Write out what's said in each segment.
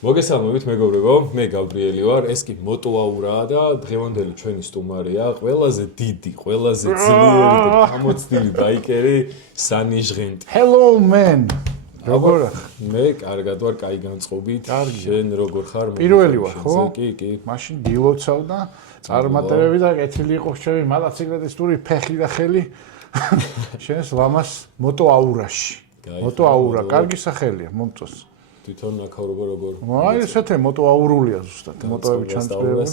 მოგესალმებით მეგობრებო, მე გაბრიელი ვარ, ეს კი MotoAura'ა და დღევანდელი ჩვენი სტუმარია, ყველაზე დიდი, ყველაზე ძლიერი და გამოცდილი ბაიკერი სანი ჟღენტი. Hello man. როგორ ხარ? მე კარგად ვარ, კაი განწყობით. შენ როგორ ხარ? პირველი ვარ, ხო? კი. მაშინ დილოცავ და წარმატებები და კეთილი იყო ჩემი მოტოციკლეთის ტური ფეხი და ხელი. შენს ლამას MotoAura-ში. MotoAura, კარგი სახელია, მომწონს. თვითონ აქ როგორ აი ესეთი MotoAura-ულია ზუსტად მოტოები ჩამწრებული.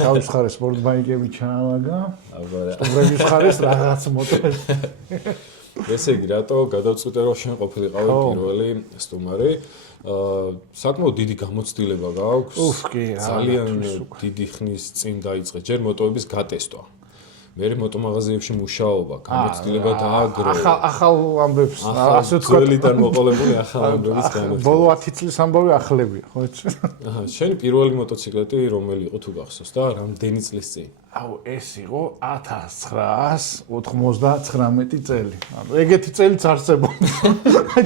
თავის ხარეს სპორტ ბაიკები ჩაალაგა. სტუმრების ხარეს რაღაც მოტოები. ესე იგი, რატო გადავწყვიტე რომ შენ ყოფილიყავი პირველი სტუმარი? საკმაოდ დიდი გამოცდილება გაქვს. ძალიან დიდი ხნის წინ დაიწყე ჯერ მოტოების გატესტვა. მე მოტომაღაზიებში მუშაობა, გამოცდილება დააგროვა. ახალ ამბებს, ასე ვთქვათ, ძველიდან მოყოლებული ახალ ამბების გამოცდილება. ბოლო 10 წლის ამბავი ახლებია, ხო იცი? შენი პირველი მოტოციკლეტი რომელი იყო თუ გახსოვს და რამდენი წლის წინ? აუ, ეს იყო 1999 წელი. ანუ ეგეთი წელიც არსებობს.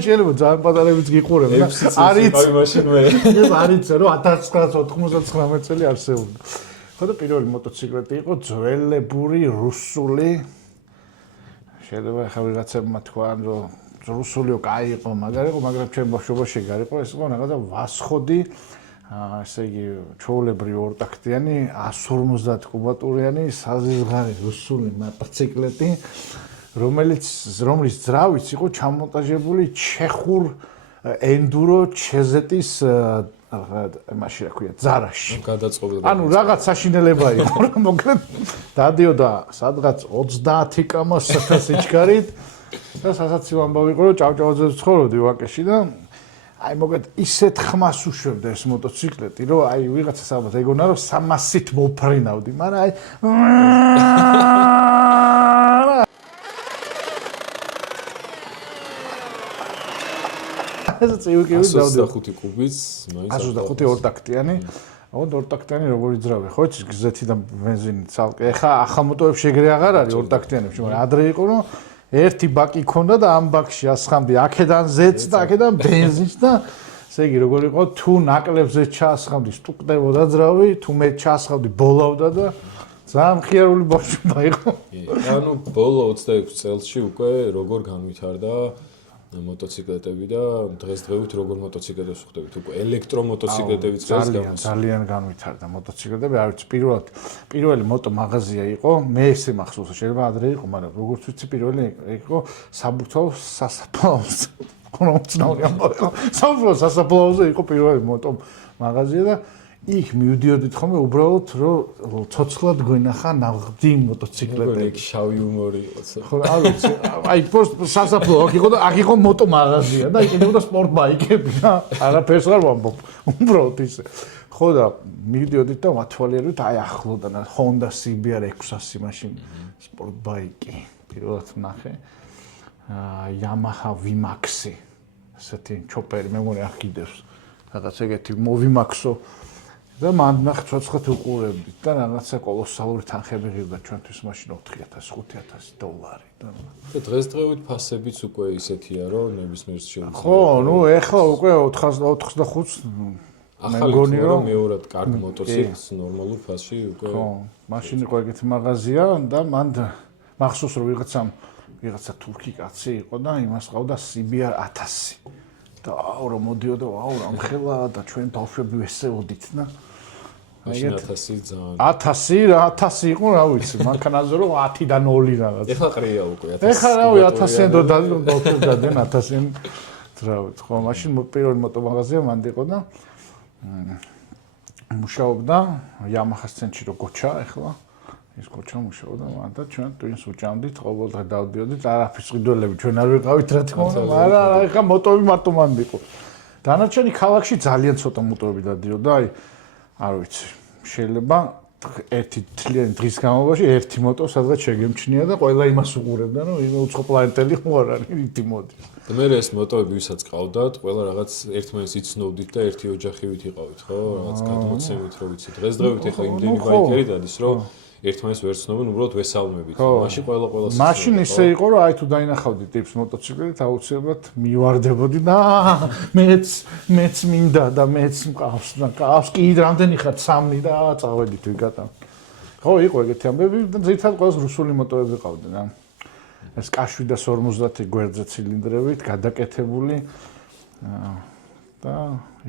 შეიძლება ძალიან პატარებიც გიყურებენ და არიც მაშინ მე. ეს არიც რომ 1999 წელი არსებობდა. ხო და პირველი მოტოციკლეტი იყო ძველებური რუსული. შეიძლება ახლა ვიღაცებმა თქვან რომ რუსულიო კაი იყო, მაგარი იყო, მაგრამ ჩემ ბავშვობაში გარიყო, ეს იყო რაღაცა ვასხოდი, ესე იგი, ჩვეულებრივი ორტაქტიანი 150 კუბატურიანი საზღვარი რუსული მოტოციკლეტი, რომლის ძრავიც იყო ჩამონტაჟებული ჩეხურ ენდურო ჩეზეტის მაშინ რა ქვია, ზარაში. გადაწყობილ. ანუ რაღაც საშინელება იყო, მოკლედ დადიოდა სადღაც 30 კმ-ს სიჩქარით და სასაცილო ამბავი იყო, რომ ჭავჭავაძე ცხოვრობდი ვაკეში და აი მოკლედ ისეთ ხმას უშვებდა ეს მოტოციკლეტი, რომ აი ვიღაცას ალბათ ეგონა, რომ 300-ით მოფრინავდი, მაგრამ აი ეს წივიკივი დავდი 25 კუბიც, მაინც 125 ორტაქტიანი. აუ ორტაქტიანი როგორი ძრავი, ხო იცი გზეთი და ბენზინი ცალკე. ეხა ახალ მოტოებში ეგრე აღარ არის ორტაქტიანებში, მაგრამ ადრე იყო რომ ერთი ბაკი ქონდა და ამ ბაკში ასხამდი აქედან ზეთს და აქედან ბენზინს და ესე იგი როგორ იყო თუ ნაკლებზე ჩაასხამდი სტუკდებოდა ძრავი, თუ მე ჩაასხამდი ბოლავდა და ძალიან მხიარული ბავშვი იყო. ანუ ბოლო 26 წელსში უკვე როგორ განვითარდა მოტოციკლეტები და დღესდღეობით როგორ მოტოციკლეტებს ვხვდებით? უკვე ელექტრომოტოციკლეტებიც გავს. ძალიან განვითარდა მოტოციკლეტები. არ ვიცი, პირველი მოტო მაღაზია იყო, მე ესე მახსოვს, შეიძლება ადრე იყო, მაგრამ როგორც ვიცი, პირველი იყო საბურთალოს სასაფლაოზე. ხომწნაური ამბავი იყო. საბურთალოს სასაფლაოზე იყო პირველი მოტო მაღაზია და იქ მივდიოდით ხოლმე უბრალოდ რომ ცოცხლად გვენახა ნაღდი მოტოციკლეტები. ეგ შავი ჰუმორი იყო. ხო, არ ვიცი. აი სასაფლაო აქ იყო და აქ იყო მოტო მაღაზია და იყიდებოდა სპორტ ბაიკები და არაფერს არ ვამბობ. უბრალოდ ისე. ხო და მივდიოდით და ვათვალიერეთ აი ახლოდან Honda CBR 600 მაშინ სპორტ ბაიკი. პირველად ვნახე. Yamaha VMAX-ი. ესეთი ჩოპერი მე მგონი აქ კიდევს. რაღაც ეგეთი მოვიმაქსო. და მან ნახე ცოცხლად უყურებდით და რაღაცა კოლოსალური თანხები ღირდა ჩვენთვის მაშინ 4000-5000 $. და დღესდღეობით ფასებიც უკვე ისეთია, რომ ნებისმიერ შეუძლია. ხო, ნუ ეხლა უკვე 485 მე მგონი რომ მეორად კარგ მოტოციკლს ნორმალურ ფასში უკვე. ხო, მაშინ იყო ეგეთი მაღაზია და მან მახსოვს რომ ვიღაცა თურქი კაცი იყო და იმას ყავდა CBR 1000. და აუ რომ მოდიოდა, აუ რამხელა და ჩვენ ბავშვები ვესეოდით და მაშინ 1000 ძალიან 1000 იყო, რა ვიცი, მანქანაზე რომ 10-დან 2 რაღაც. ეხლა ყრია უკვე 1000. ეხლა რავი 1000-იან დადიან 1000-იან ძრავით. ხო, მაშინ პირველი მოტომაღაზია მანდ იყო და მუშაობდა Yamaha-ს ცენტრში რო გოჩა ეხლა ის გოჩა მუშაობდა მან და ჩვენ twins უჭამდით, ყოველდღე დავდიოდით, არაფრის ყიდველები ჩვენ არ ვიყავით რა თქმა უნდა, მაგრამ ეხლა მოტოები მარტო მანდ იყო. დანარჩენი ქალაქში ძალიან ცოტა მოტოები დადიოდა, აი არ ვიცი, შეიძლება ერთი თლიანი დღის განმავლობაში ერთი მოტო სადღაც შეგემჩნია და ყველა იმას უყურებდა, რომ იმ უცხო პლანეტელი ხوار არის, ითი მოდის. და მე ეს მოტოები ვისაც ყავდათ, ყველა რაღაც ერთმანეთს იცნობდით და ერთი ოჯახივით იყავით, ხო? რაღაც გადმოცემით, რომ ვიცი, დღესდღეობით ეხლა იმდენი ბაიკერი დადის, რომ ერთმანეთს ვერ ცნობენ, უბრალოდ ვესალმებით. მაშინ ყველა მაშინ ისე იყო, რომ აი თუ დაინახავდი ტიპს მოტოციკლით, აუცილებლად მივარდებოდი და მეც მინდა და მეც მყავს და ყავს კი რამდენი ხარ 3 და წავედით ვიგატა. ხო, იყო ეგეთი ამბები და ძირითადად ყველას რუსული მოტოები ყავდნენ რა. ეს K750 გვერდზე ცილინდრებით გადაკეთებული და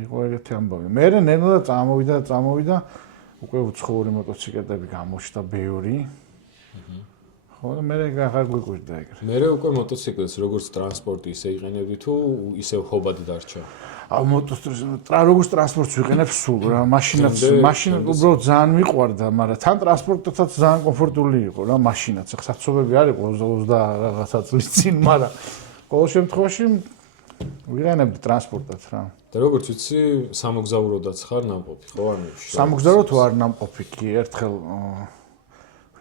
იყო ეგეთი ამბავი. მე ნელა წამოვიდა უკვე უცხოური მოტოციკლები გამოჩნდა ბევრი. ხო, და მე აღარ გვიყვირდა ეგრე. მე უკვე მოტოციკლს როგორც ტრანსპორტი ისე იყენებდი თუ ისე ხობად დარჩა. როგორც ტრანსპორტს ვიყენებ სულ რა, მაშინა უბრალოდ ძალიან მიყვარდა, მაგრამ თან ტრანსპორტთაც ძალიან კომფორტული იყო რა, მაშინაც. ახლა საცობები არ იყო 20 რაღაცა წლის წინ, მაგრამ ყოველ შემთხვევაში ვიყენებდი ტრანსპორტად რა. და როგორც ვიცი, სამოგზაუროდაც ხარ ნამყოფი, ხო არ მივშ? სამოგზაურო თუ არ ნამყოფი კი, ერთხელ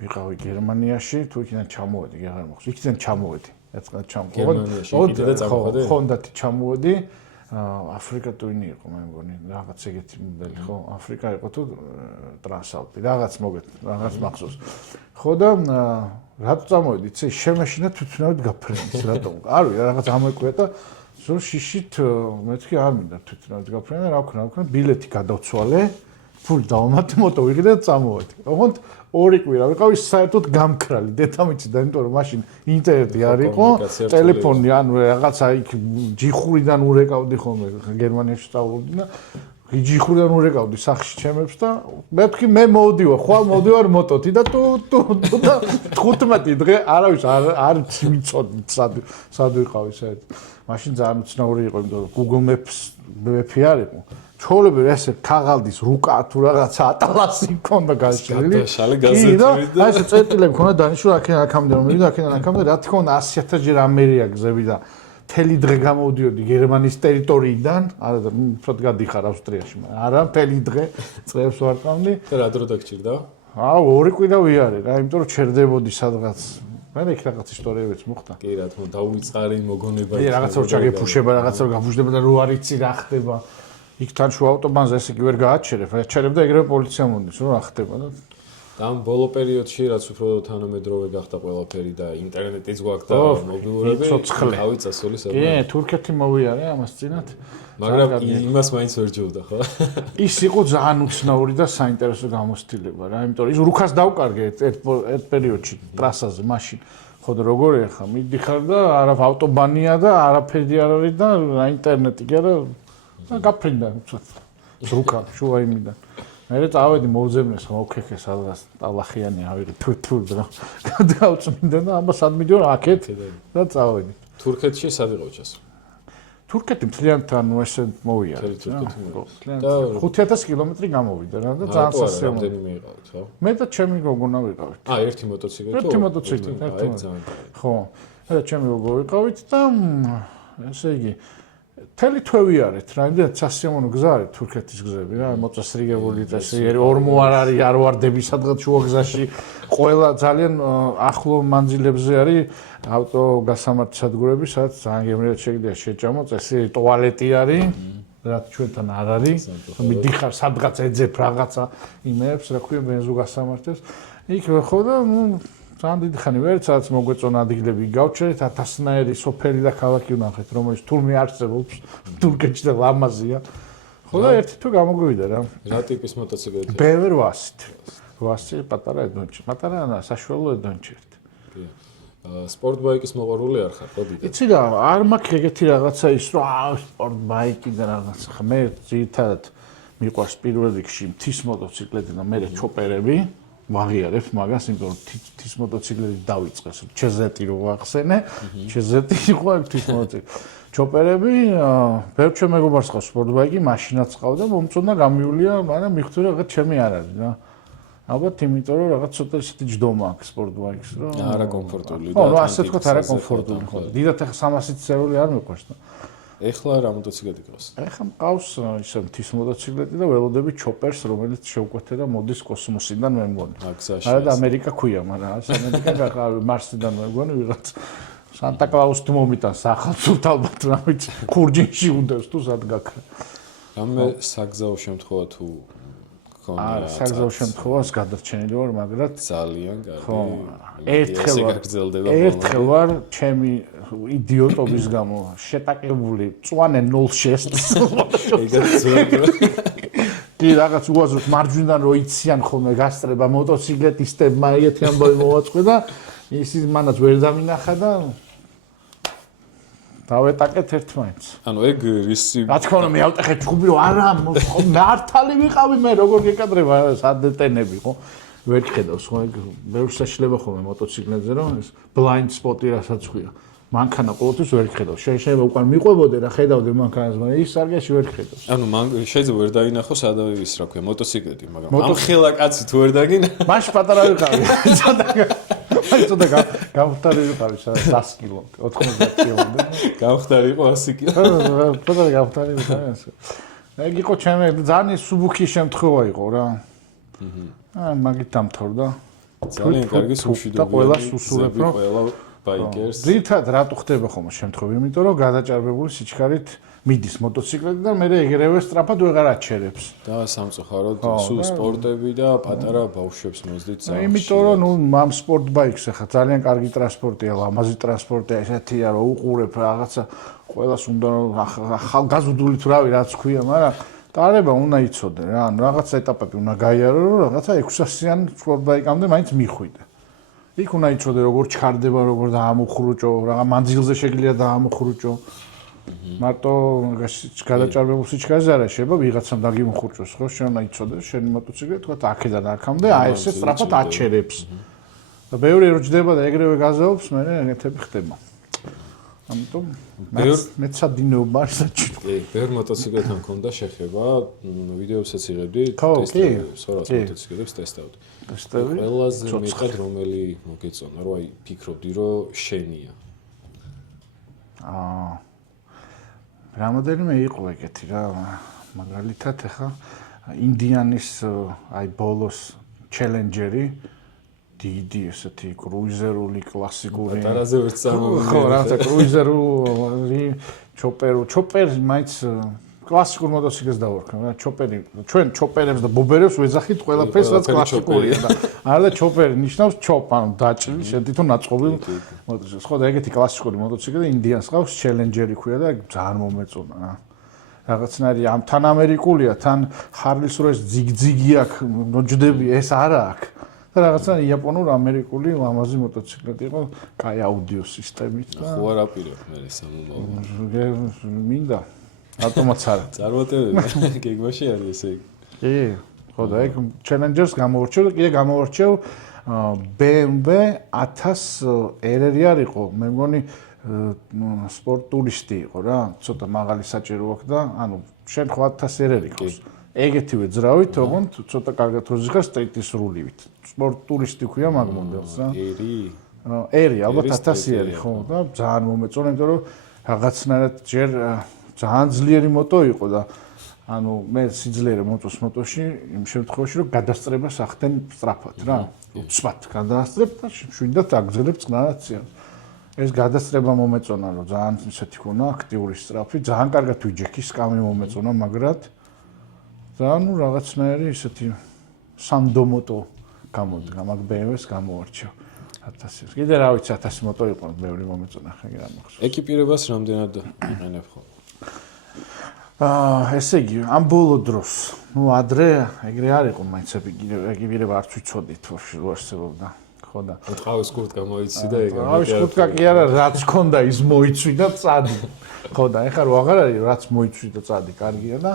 ვიყავი გერმანიაში, თუ იქიდან ჩამოვედი, აღარ მოხდა. იქიდან ჩამოვედი. ერთხელ ჩამოვედი. ხონდათი ჩამოვედი. აფრიკა ტვინი იყო, მე მგონი, რაღაც ეგეთი მოდელი, ხო? აფრიკა იყო თუ ტრანსალპი, რაღაც მახსოვს. ხო და რატო წამოვედი, იცი, შემეშინა თვითონავით გაფრენის, რატო? არ ვიცი, რაღაც ამოიკვია და ზო შიშით მეთქი არ მინდა თვითონავით გაფრენა, რა ვქნა, ბილეთი გადავცვალე, ფული დავამატე, მოტო ვიღე და წამოვედი. ოღონდ ორი კვირა ვიყავი საერთოდ გამქრალი, დედამიწიდან, იმიტომ რომ მაშინ ინტერნეტი არ იყო, ტელეფონი ან რაღაცა იქ ჯიხურიდან ურეკავდი ხოლმე, გერმანიაში სწავლობდი და ჯიხურიდან ურეკავდი სახში ჩემებს და მეთქი მე მოვდივარ მოტოთი და თუ და 15 დღე არავის არ მიცოდი სად ვიყავი საერთოდ. მაშინ ძალიან უცნაური იყო, იმიტომ რომ Google Maps მეფი არ იყო. ჩოლები ესე ქაღალდის რუკა თუ რაღაცა ატლასი მქონდა გაშლილი. კი და აი ეს წერტილები მქონდა დანიშნული აქამდე რომ მივიდა აქამდე რა თქმა უნდა 100,000 ჯერ ამერია გზები და მთელი დღე გამოვდიოდი გერმანიის ტერიტორიიდან, არა და უფრო გადიხარ ავსტრიაში, მაგრამ არა მთელი დღე წრეებს ვარყავდი. და რა დრო დაგჭირდა? ორი კვირა ვიარე რა, იმიტომ რომ ჩერდებოდი სადღაც. მე იქ რაღაც ისტორიებიც მოხდა. კი რა თქმა უნდა, დაუვიწყარი მოგონება. კი რაღაცა რო ჩაგეფუშება, რაღაცა რო გაფუშდება და რო არ იცი რა ხდება. იქ თან შუა ავტობანზე ესე კი ვერ გააჩერებ, აჩერებ და ეგრევე პოლიცია მომდის, რა ხდება და ამ ბოლო პერიოდში რაც უფრო თანამედროვე გახდა ყველაფერი და ინტერნეტიც გვაქვს და მობილურები, ავიცა სული საერთოდ. კი, თურქეთი მოვიარე ამას წინათ. მაგრამ იმას მაინც ვერ ჯობდა, ხო? ის იყო ძალიან უცნაური და საინტერესო გამოცდილება რა, იმიტომ რომ ის რუქას დავკარგე ერთ პერიოდში ტრასაზე მაშინ. ხო და როგორია ხა, მიდიხარ და არა ავტობანია და არაფერი არ არის და ინტერნეტი კი არა გაფრინდა უცბად. რუკა შუა იმიდან. მე წავედი მოვძებნეს მოვქექე სადღაც ტალახიანი ავიღე თუ რა. გავწმინდა და ამას არ მიდიო აქეთ და წავედი. თურქეთში სად იყო ჩასული? თურქეთი მთლიანთან ესე მოვიარე. და 5000 კილომეტრი გამოვიდა რა და ძალიან სასიამოვნო. რამდენი მიიყავით, ხო? მე და ჩემი გოგონა ვიყავით. ერთი მოტოციკლი თუ? ერთი მოტოციკლი. ხო. და ჩემი გოგო ვიყავით და ესე იგი თელი თვევიარეთ რა, იმდენად სასიამოვნო გზა არის თურქეთის გზები რა, მოწესრიგებული წესრიგები, ორმო არ არის, არ ვარდები სადღაც შუა გზაში, ყველა ძალიან ახლო მანძილებზე არის ავტო გასამართი სადგურები, სადაც ძალიან გემრიელად შეგიძლია შეჭამო, წესრიგი ტუალეტი არის, რაც ჩვენთან არ არის, მიდიხარ სადღაც ეძებ რაღაცა იმებს, რა ქვია ბენზო გასამართებს, იქ ხო და ძალიან დიდი ხანი ვერ სადაც მოგვეწონა ადგილები გავჩერეთ 1000-ნაირი სოფელი და ქალაქი ვნახეთ, რომელიც თურმე არსებობს თურქეთში და ლამაზია. ხო და ერთი თუ გამოგვივიდა რა. რა ტიპის მოტოციკლი? BMW 800 პატარა ედონჩი. პატარა საშუალო ედონჩი. კი. სპორტ ბაიკის მოყვარული არ ხარ, ხო დიდი? იცი რა, არ მაქვს ეგეთი რაღაცა ის რომ სპორტ ბაიკი და რაღაცა. მე ძირითადად მიყვარს პირველ რიგში მთის მოტოციკლები და მე ჩოპერები. ვაღიარებ მაგას, იმიტომ რომ თის მოტოციკლები დავიწყეს. ჩეზეტი რო ვახსენე, ჩეზეტი იყო თის მოტოციკლი. ჩოპერები, ბევრ ჩემ მეგობარს ყავს სპორტ ბაიკი, მაშინაც ყავდა, მომწონდა გამიულია, მაგრამ მიხვდი რომ რაღაც ჩემი არ არის რა. ალბათ იმიტომ რომ რაღაც ცოტა ისეთი ჯდომა აქვს სპორტ ბაიკს, რომ არა კომფორტული და ხო, ასე თქვა არა კომფორტული ხო. დიდად ახლა 300 წეული არ მიყვარს და ეხლა რა მოტოციკლი გყავს? ეხლა მყავს ისე მთის მოტოციკლები და ველოდები ჩოპერს, რომელიც შევკვეთე და მოდის კოსმოსიდან მე მგონი. არა და ამერიკა ქვია, მაგრამ ამერიკა გახავი მარსიდან მე მგონი ვიღაც სანტა კლაუსს მომიტანს ახალწლად ალბათ რა ვიცი, ქურჯინში უნდას თუ სად გაქრა. რამე საგზაო შემთხვევა თუ ჰქონდა. საგზაო შემთხვევას გადარჩენილი ვარ, მაგრამ ძალიან კარგი. ხო, ერთხელ ვარ ჩემი იდიოტობის გამო შეტაკებული წვანე 0-6-ს. ეგაც ძველი. კი, რაღაც უაზროდ მარჯვნიდან რო იციან ხოლმე გასწრება მოტოციკლეტისტებმა ეგეთი ამბავი მოვაწყვე და ის მანაც ვერ დამინახა და დავეტაკეთ ერთმანეთს. ანუ ეგ რისი რა თქმა უნდა მე ავტეხე ჩხუბი რომ არა მართალი ვიყავი მე როგორ გეკადრება სადეტენები ხო ვერ ხედავს ხო ეგ ვერ შეშლება ხოლმე მოტოციკლებზე რომ ეს blind spot-ი რასაც ქვია მანქანა ყოველთვის ვერ ხედავს შეიძლება უკან მიყვებოდე რა ხედავდე მანქანას მაგრამ ის სარგეში ვერ ხედავს ანუ შეიძლება ვერ დაინახო სადავე ის რა ქვია მოტოციკლეტი მაგრამ ამ ხელა კაცი თუ ვერ დაგინა მაშ პატარა ვიყავი ცოტა გავხტარი ვიყავი 100 კილო 90 კილომდე გავხტარი იყო 100 კილო პატარა გავხტარი ვიყავი ეგ იყო ჩემი ძალიან სუბუქი შემთხვევა იყო რა მაგით დამთავრდა ძალიან კარგი სუშვიდობია და ყველას უსურებ რომ ყველა ბაიკერს ძირითადად რატო ხდება ხოლმე შემთხვევა იმიტომ რომ გადაჭარბებული სიჩქარით მიდის მოტოციკლეტი და მე ეგრევე სწრაფად ვეღარ აჩერებს და სამწუხაროდ სულ სპორტები და პატარა ბავშვებს მოძდით საერთოდ იმიტომ რომ ნუ ამ სპორტ ბაიკს ახლა ძალიან კარგი ტრანსპორტია ლამაზი ტრანსპორტია ესეთია რომ უყურებ რაღაცა ყველას უნდა ახალგაზრდული თუ რავი რაც ქვია მაგრამ ტარება უნდა იცოდე რა ანუ რაღაცა ეტაპები უნდა გაიარო რომ რაღაცა 600-იან სპორტ ბაიკამდე მაინც მიხვიდე იქ უნდა იცოდე როგორ ჩქარდება როგორ დაამუხრუჭო რაღა მანძილზე შეგიძლია დაამუხრუჭო მარტო გადაჭარბებულ სიჩქარეზე არა შეიძლება ვიღაცამ დაგიმუხრუჭოს ხო შენ უნდა იცოდე შენი მოტოციკლი თქვა აქედან აქამდე აი ესე სწრაფად აჩერებს და ბევრი რო ჯდება და ეგრევე გაზაობს მე ეგეთები ხდება ამიტომ მეცად დინეობა არ საჭირო კი ბევრ მოტოციკლებთან მქონდა შეხება ვიდეოსაც იღებდი ტესტავდი სორას მოტოციკლებს ტესტავდი ყველაზე მეტად რომელი მოგეწონა რომ აი ფიქრობდი რომ შენია რამოდენიმე იყო ეგეთი რა მაგალითად ახლა ინდიანის აი ბოლოს ჩელენჯერი დიდი ესეთი კრუიზერული კლასიკური პატარაზე ვერ წამოვიდა ხო რაღაცა კრუიზერული ჩოპერი მაინც კლასიკურ მოტოციკლს დავარქვა რა ჩოპერი ჩვენ ჩოპერებს და ბობერებს ვეძახით ყველაფერს რაც კლასიკურია და არა და ჩოპერი ნიშნავს ჩოპ ანუ დაჭრილი შედი თუ ნაწყობი მოტოციკლს ხო და ეგეთი კლასიკური მოტოციკლი ინდიანს ყავს ჩელენჯერი ქვია და ძალიან მომეწონა რა რაღაცნაირი ამ თან ამერიკულია თან ხარლის რო ეს ძიგძიგი აქვს ნოჯდები ეს არა აქვს და რაღაცა იაპონურ ამერიკული ლამაზი მოტოციკლი იყო კაი აუდიო სისტემით და ხო არ აპირებ მე სამომავლო მინდა ავტომატს არა წარმატებები გეგმაში არის ესე კი ხო და ეგ ჩელენჯერს გამოვარჩევ და კიდე გამოვარჩევ BMW 1000 RR არისო მე მგონი სპორტ ტურისტი იყო რა ცოტა მაღალი საჭირო აქვს და ანუ შენ ხო 1000 RR იყოს ეგეთივე ძრავით ოღონდ ცოტა კარგად როზიხარ სტრიტის რულივით სპორტ ტურისტი ქვია მაგ მოდელს რა ერი ალბათ 1000 ერი ხო და ძალიან მომეწონა იმიტომ რომ რაღაცნაირად ჯერ ძალიან ძლიერი მოტო იყო და ანუ მე სიძლიერე მოწოს მოტოში იმ შემთხვევაში რომ გადასწრებას ახდენ სწრაფად რა უცბად გადაასწრებ და შვიდად აგზელებ წყნარად სიამს ეს გადასწრება მომეწონა რომ ძალიან ისეთი ქონა აქტიური სწრაფი ძალიან კარგად ვიჯექი სკამი მომეწონა მაგრად და ნუ რაღაცნაირი ისეთი სანდომოტო გამოდგა მაგ BMW-ს გამოვარჩევ 1000 კიდე რა ვიცი 1000 მოტო იყო ბევრი მომეწონა ხა რა მოხდა ეკიპირებას რამდენად იყენებ ხოლმე ესე იგი ამ ბოლო დროს ნუ ადრე ეგრე არ იყო მაინც ეკიპირება არც ვიცოდით ვაფშე რო არსებობდა ხო და ყავის კურტკა მოიცი და ეგ ყავის კურტკა კი არა რაც ქონდა ის მოიცვი და წადი ხო და ეხლა რო აღარ არის რაც მოიცვი და წადი კარგია და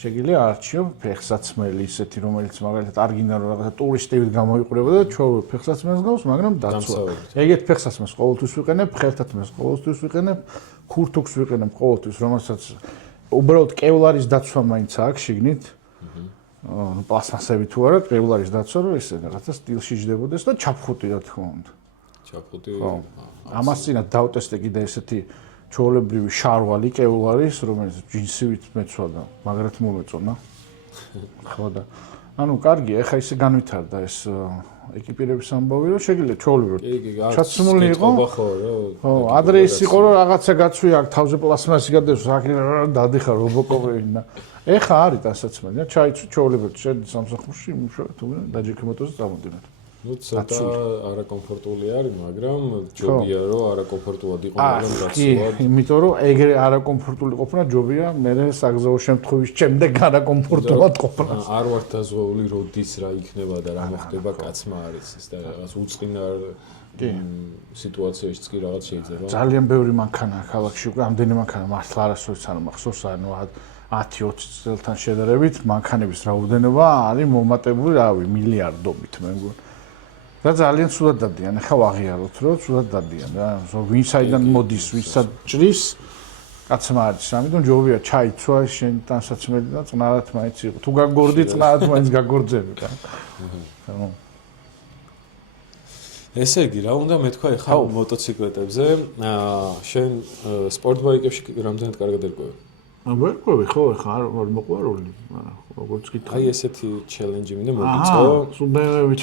შეგიძლია არჩიო ფეხსაცმელი ისეთი რომელიც მაგალითად არ გინდა რომ რაღაცა ტურისტებით გამოიყურება და ჩვენ ფეხსაცმელს გავს მაგრამ დაცვა ეგეთ ფეხსაცმელს ყოველთვის ვიყენებ ხელთათმელს ყოველთვის ვიყენებ ქურთუქს ვიყენებ ყოველთვის რომელსაც უბრალოდ კევლარის დაცვა მაინც აქვს შიგნით პლასმასები თუ არა კევლარის დაცვა რომ ესე რაღაცა სტილში ჯდებოდეს და ჩაფხუტი რა თქმა უნდა ჩაფხუტი ამას წინათ დავტესტე კიდე ესეთი ჩოლებრივი შარვალი კევლარის რომელიც ჯინსივით მეცვა და მაგრად მომეწონა ხო და ანუ კარგია ეხა ისე განვითარდა ეს ეკიპირების ამბავი რომ შეგიძლია ჩაოლებრო. კი, ჩაცმული იყო. ხო, ადრე ის იყო რომ რაღაცა გაცვია აქ თავზე პლასმასი გადადის, აქ დადიხარ რობოკოპი და ეხა არის დასაცმელი და ჩაიცვი ჩაოლებრო შედი სამსახურში, თუ დაჯექი მოტოზე წამოდინათ. Ну, ცოტა არაკომფორტული არის, მაგრამ ჯობია რომ არაკომფორტულად იყო, მაგრამ გასულად. კი, იმიტომ რომ ეგრე არაკომფორტული ყოფნა ჯობია, მე საგზაო შემთხვევის შემდეგ არაკომფორტულად ყოფნა. არ ვარ დაზღვეული, როდის რა იქნება და რა მოხდება, კაცმა არის ის და რაღაც უწყინარ სიტუაციაშიც კი რაღაც შეიძლება. ძალიან ბევრი მანქანაა ქალაქში, უკვე ამდენი მანქანა მართლა არასოდეს არ მახსოვს, ანუ 10-20 წელთან შედარებით მანქანების რაოდენობა არის მომატებული, რავი, მილიარდობით მე მგონი. და ძალიან ცუდად დადიან, ახლა ვაღიაროთ, რომ ცუდად დადიან რა. ვინსაიდან მოდის, ვისაც ჭრის, კაცმა არის. ამიტომ ჯობია ჩაიცვა შენ დასაცმელი და წნარად მაინც იყო. თუ გაგორდი, წნარად მაინც გაგორძები რა. ესე იგი, რა უნდა მეთქვა ეხლა მოტოციკლეტებზე? შენ სპორტბაიკებში რამდენად კარგად ერკვევი? ვერკვევი ხო, ეხლა არ მოყვარული, მაგრამ როგორც გითხრა. აი ესეთი ჩელენჯი მინდა მოგიწო. სუბემები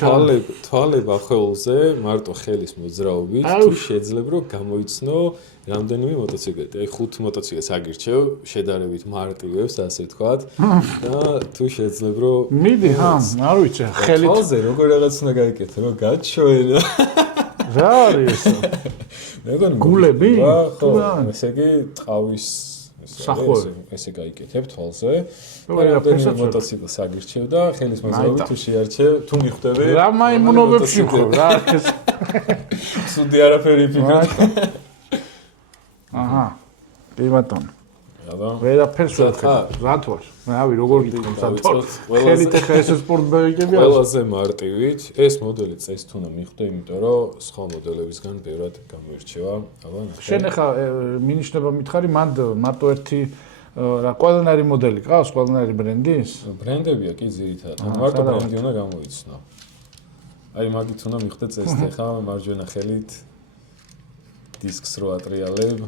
თვალებ ახელზე მარტო ხელის მოძრაობით თუ შეიძლება რომ გამოიცნო რამდენიმე მოტოციკლეტი. აი 5 მოტოციკლს აგირჩევ, შედარებით მარტივებს, ასე ვთქვათ. და თუ შეიძლება რომ მიდი, არ ვიცი, ხელით თვალზე როგორ რაღაც უნდა გაიკეთო, რომ გაჩვენა. რა არის ეს? მეგონი გულები? ხო, ესე იგი ტყავის ესე გაიკეთებ თვალზე. რამდენიმე მოტოციკლს აგირჩევ და ხელის მოძრაობით თუ შეარჩევ, თუ მიხვდები. რა მაიმუნობებში ხო, რა ეს? სუდი არაფერი ფიქრობ. აჰა. კი ბატონო. აბა. ვერაფერს ვეთქარ. რატო? რავი, როგორ გიტყვი? ხელით ახლა ეს სპორტბაიკები არის. ყველაზე მარტივით ეს მოდელი წეს თუ უნდა მიხვდე, იმიტომ რომ სხვა მოდელებისგან ბევრად გამოირჩევა. აბა. შენ ახლა მინიშნება მითხარი, მანდ მარტო ერთი რა ყველანაირი მოდელი ყავს, ყველანაირი ბრენდის? ბრენდებია კი ძირითადად. მარტო ბრენდი უნდა გამოიცნო. აი მაგით უნდა მიხვდე წესთ ახლა მარჯვენა ხელით დისკს რო ატრიალებ.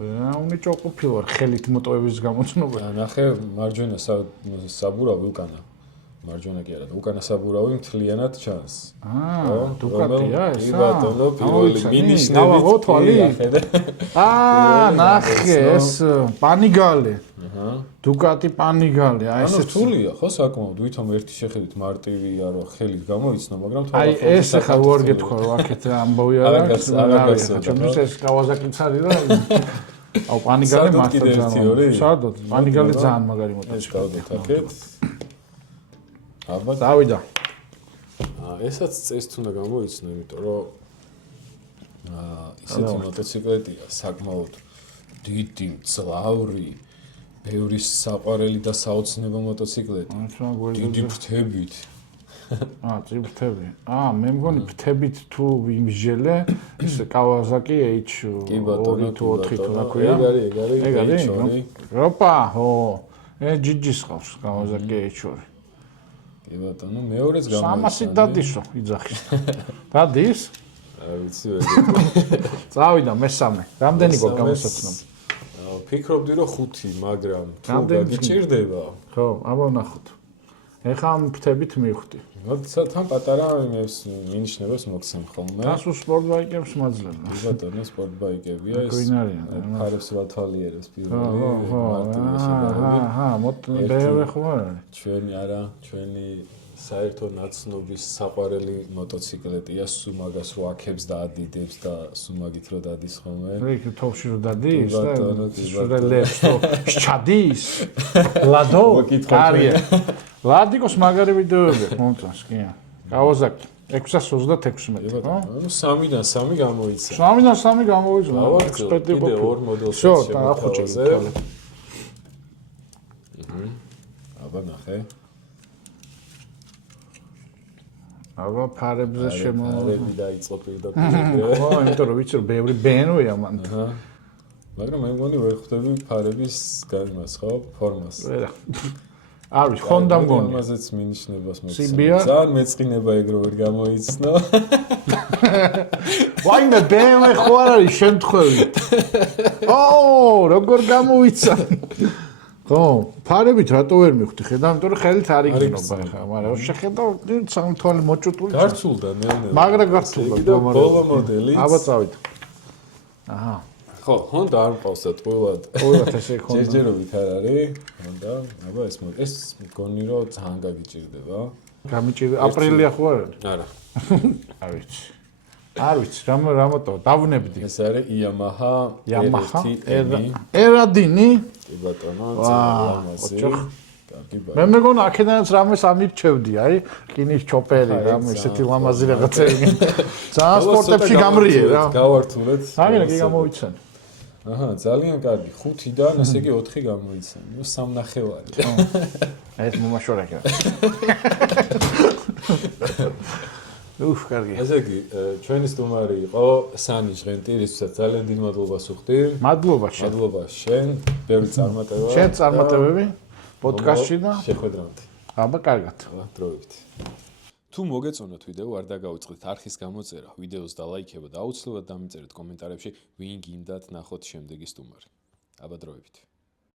უნიჭო ყოფილი ვარ ხელით მოტოების გამოცნობა. ნახე მარჯვენა საბურავი უკანა. მარჯვენა კი არა, უკანა საბურავი მთლიანად ჩანს. დუკატია ეს? კი ბატონო, პირველი მინიშნებით. ნავაღო თვალი? ნახე ეს პანიგალე. დუკატი პანიგალე, აი ეს რთულია ხო საკმაოდ, ვითომ ერთი შეხედვით მარტივია რომ ხელით გამოიცნო, მაგრამ აი ეს ახლა ვარ გეთქვა რომ აქეთ ამბავი არის. ჩემთვის ეს კავაზაკიც არის და აუ პანიგალე მართლა ძალიან. სადოთ პანიგალე ძალიან მაგარი მოტოციკლია. აქეთ. აბა დავიდა. ესაც წესთ უნდა გამოიცნო, იმიტომ რომ ისეთი მოტოციკლეტია საკმაოდ დიდი, მძლავრი, ბევრი საყვარელი და საოცნებო მოტოციკლეტი. დიდი ფრთებით. წიფრთები. მე მგონი ფრთებით თუ ვიმსჯელე, ეს Kawasaki H2 თუ 4 თუ რა ქვია. ეგ არის. ოპა, ხო. ჯიჯის ხავს Kawasaki H2. კი ბატონო, მეორეც გამოიწვია. 300 დადისო, იძახის. დადის? რა ვიცი, წავიდა მესამე. რამდენი გქონდა გამოსაცნობი? ფიქრობდი რომ 5, მაგრამ თუ გაგიჭირდება. ხო, აბა ვნახოთ. ეხლა ამ ფრთებით მივხვდი. თან პატარა იმებს მინიშნებას მოგცემ ხოლმე. გასულ სპორტბაიკებს მაძლევ. ბატონო, სპორტბაიკებია ეს. გვინ არიან? ფარებს ვათვალიერებს პირველი. BMW ხო არა? ჩვენი საერთო ნაცნობის საყვარელი მოტოციკლეტია, სუმაგას რო აქებს და ადიდებს და სუმაგით რო დადის ხოლმე. იქ თოვში რო დადის და შურელებს რო შეჩადის. ლადო, კარია. ლადიკოს მაგარი ვიდეოები მომწონს, კი. Kawasaki 626 მეტრი, ხო? ანუ 3-დან 3 გამოიცა. 3-დან 3 გამოიცა. ექსპერტი კიდე ორ მოდელს შემოთავაზე. აბა ნახე. აბა ფარებზე ფარები დაიწყო პირდაპირ. ხო, იმიტომ რომ ვიცი რომ ბევრი BMW-ია მან. მაგრამ მე მგონი ვერ ხვდები ფარების გამას, ხო, ფორმას. ვერა. არის Honda მგონი. ამაზეც მინიშნებას მოგცემ. ძალიან მეწყინება ეგ რო ვერ გამოიცნო. ვაიმე BMW ხო არ არის შემთხვევით. ო, როგორ გამოიცა. ხო, ფარებით რატო ვერ მივხვდი ხედავ, იმიტომ რომ ხელით არ იგნობა ხა, მაგრამ შეხედავ სამთვალი მოჭუტული. გარცულდა ნელ-ნელა. მაგრა გარცულდა. ბოლო მოდელი. აბა წავით. აჰა. ხო, Honda არ მყავსა ყველად. ყველად ესე იქნება. ჯერჯერობით არ არის. Honda, აბა ეს მგონი რომ ძალიან გაგიჭირდება. გამიჭირდა აპრილია ხო არ არის? არა. არ ვიცი. არ ვიცი, რამოტო დავნებდი. ეს არის Yamaha Eradini. კი ბატონო, ლამაზი. კარგი ბა. მე მეგონა აქედანაც რამეს ამირჩევდი, აი, რკინის ჩოპერი, რამე ესეთი ლამაზი რაღაცები. ძალიან სპორტებში გამრიე რა. გავართულეთ. აგერა კი გამოიცან. აჰა, ძალიან კარგი. 5-დან, ესე იგი 4 გამოიცან. ნუ 3.5. ეს მომაშორაკა. უფ, კარგი. ესე იგი, ჩვენი სტუმარი იყო სანი ჟღენტი, რისთვისაც ძალიან დიდ მადლობას ვუხდი. მადლობა შენ. მადლობა შენ, ბევრი წარმატება. შენ წარმატებები პოდკასტში და შეხვედრამდე. აბა, კარგად. დროებით. თუ მოგეწონათ ვიდეო, არ დაგაუწყდეთ არხის გამოწერა, ვიდეოს და ლაიქება და აუცილებლად დამიწერეთ კომენტარებში, ვინ გინდათ ნახოთ შემდეგი სტუმარი. აბა, დროებით.